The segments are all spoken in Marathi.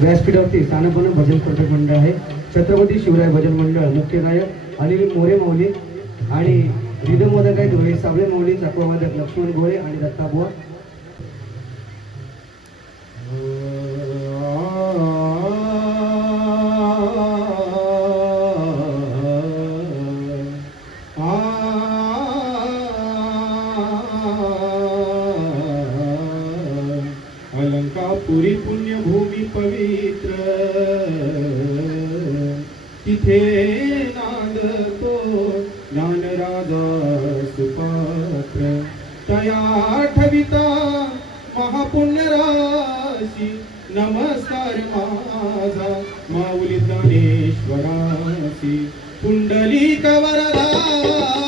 व्यासपीठावरती स्थानपन्न भजन स्पर्धक मंडळ आहे. छत्रपती शिवराय भजन मंडळ मुख्य गायक अनिल मोरे मौली आणि रिदमवादक आहेत. रोहित साबळे माऊली चकवादक लक्ष्मण गोळे आणि दत्ताबुवा हे नाद नांदतो ज्ञानराजा सुपात्र. तया आठविता महापुण्यराशी नमस्कार माझा माऊली ज्ञानेश्वराशी. कुंडली कवरदा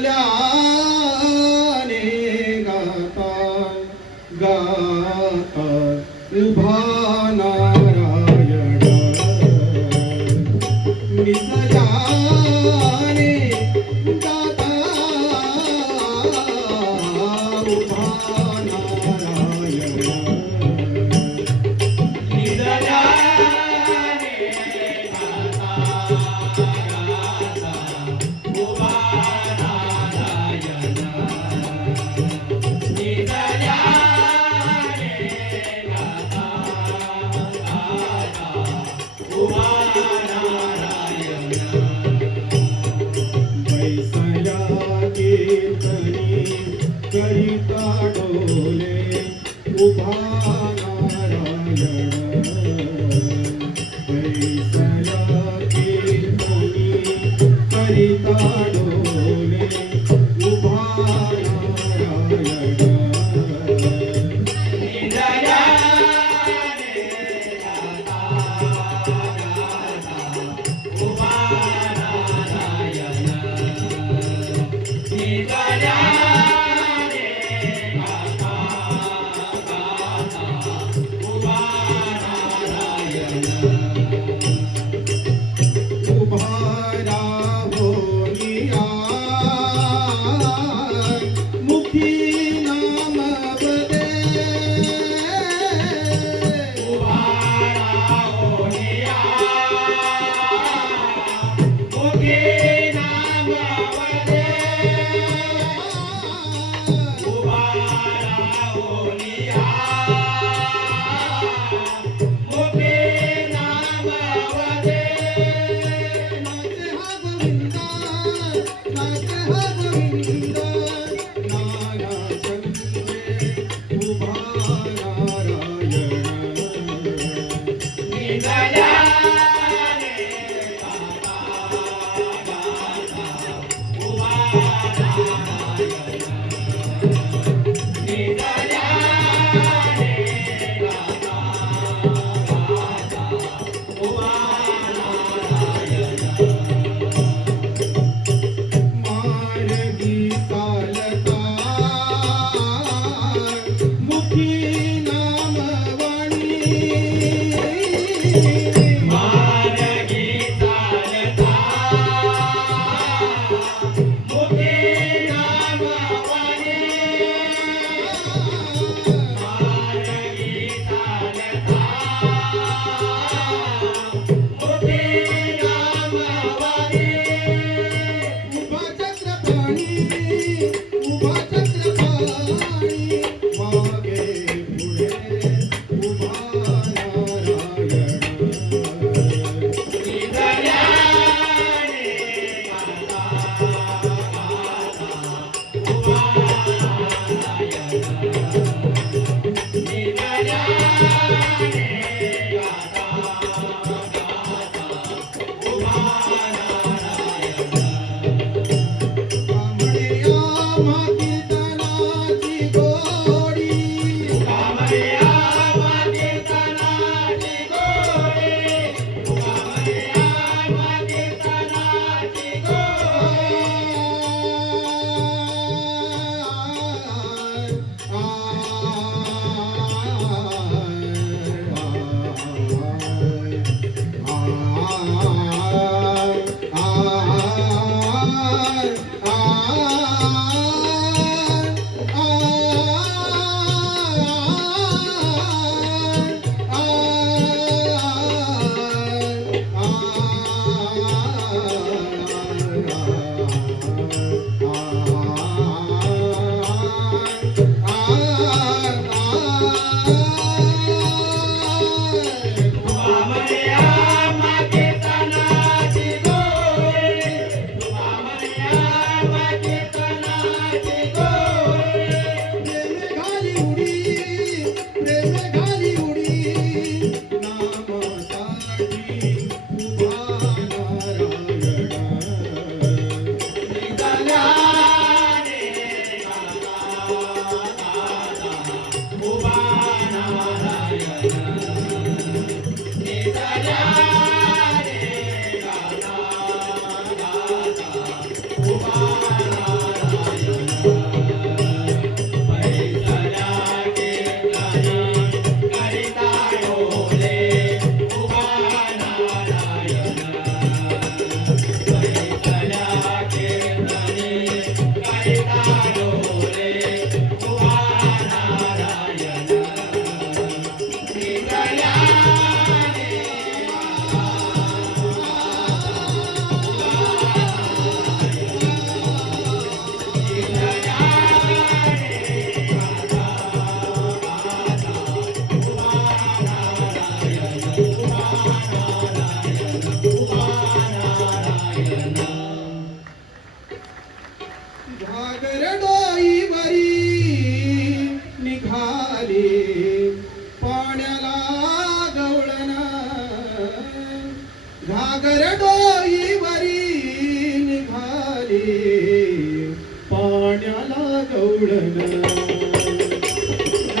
લ્યા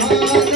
Thank you.